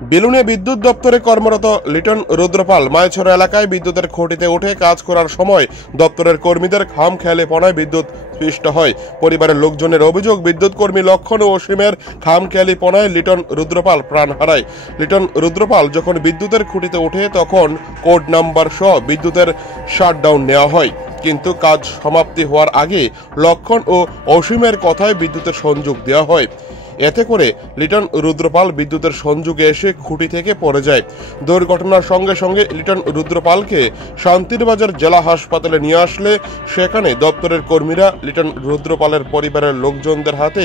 বেলুনে বিদ্যুৎ দপ্তরে কর্মরত লিটন রুদ্রপাল মায়াছড়া এলাকায় বিদ্যুতের খুঁটিতে উঠে কাজ করার সময় দপ্তরের কর্মীদের খামখেয়ালিপনায় বিদ্যুৎ স্পৃষ্ট হয়। পরিবারের লোকজনের অভিযোগ, বিদ্যুৎ কর্মী লক্ষণ ও অসীমের খামখেয়ালিপনায় লিটন রুদ্রপাল প্রাণ হারায়। লিটন রুদ্রপাল যখন বিদ্যুতের খুঁটিতে ওঠে তখন কোড নাম্বার সহ বিদ্যুতের শাটডাউন নেওয়া হয়, কিন্তু কাজ সমাপ্তি হওয়ার আগে লক্ষণ ও অসীমের কথায় বিদ্যুতের সংযোগ দেওয়া হয়। এতে করে লিটন রুদ্রপাল বিদ্যুতের সংযোগে এসে খুঁটি থেকে পড়ে যায়। দুর্ঘটনার সঙ্গে সঙ্গে লিটন রুদ্রপালকে শান্তিরবাজার জেলা হাসপাতালে নিয়ে আসলে সেখানে দপ্তরের কর্মীরা লিটন রুদ্রপালের পরিবারের লোকজনদের হাতে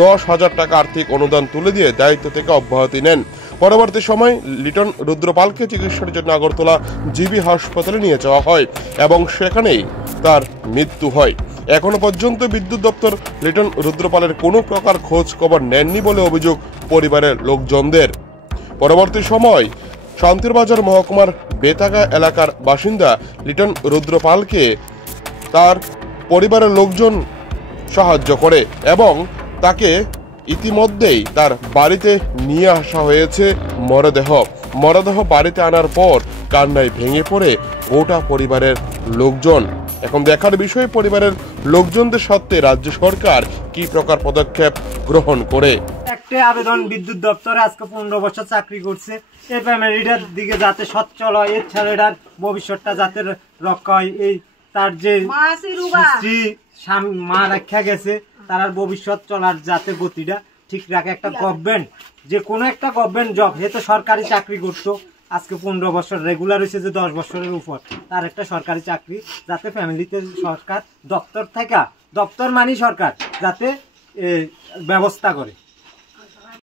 10,000 টাকা আর্থিক অনুদান তুলে দিয়ে দায়িত্ব থেকে অব্যাহতি নেন। পরবর্তী সময় লিটন রুদ্রপালকে চিকিৎসার জন্য আগরতলা জিবি হাসপাতালে নিয়ে যাওয়া হয় এবং সেখানেই তার মৃত্যু হয়। এখনো পর্যন্ত বিদ্যুৎ দপ্তর লিটন রুদ্রপালের কোনো প্রকার খোঁজ খবর নেননি বলে অভিযোগ পরিবারের লোকজনদের। পরবর্তী সময় শান্তিরবাজার মহকুমার বেতাগা এলাকার বাসিন্দা লিটন রুদ্রপালকে তার পরিবারের লোকজন সাহায্য করে এবং তাকে ইতিমধ্যেই তার বাড়িতে নিয়ে আসা হয়েছে মরদেহ বাড়িতে আনার পর কান্নায় ভেঙে পড়ে গোটা পরিবারের লোকজন। এখন দেখার বিষয় পরিবারের লোকজনদের সত্ত্বে রাজ্য সরকার কি প্রকার পদক্ষেপ গ্রহণ করে। একটা আবেদন, বিদ্যুৎ দপ্তরে আজকে 15 বছর চাকরি করছে, এই ফ্যামিলিটার দিকে যাতে সচ্ছল হয়, এর ছেলেটার ভবিষ্যৎটা যাতে রক্ষা হয়, এই তার যে স্ত্রী মা রক্ষা গেছে তার ভবিষ্যৎ চলার যাতে গতিটা ঠিক রাখে। একটা গভর্নমেন্ট, যে কোনো একটা গভর্নমেন্ট জব, হে তো সরকারি চাকরি করতো, আজকে 15 বছর রেগুলার হয়েছে যে 10 বছরের উপর, তার একটা সরকারি চাকরি যাতে ফ্যামিলিতে সরকার দপ্তর থেকে, দপ্তর মানি সরকার যাতে ব্যবস্থা করে।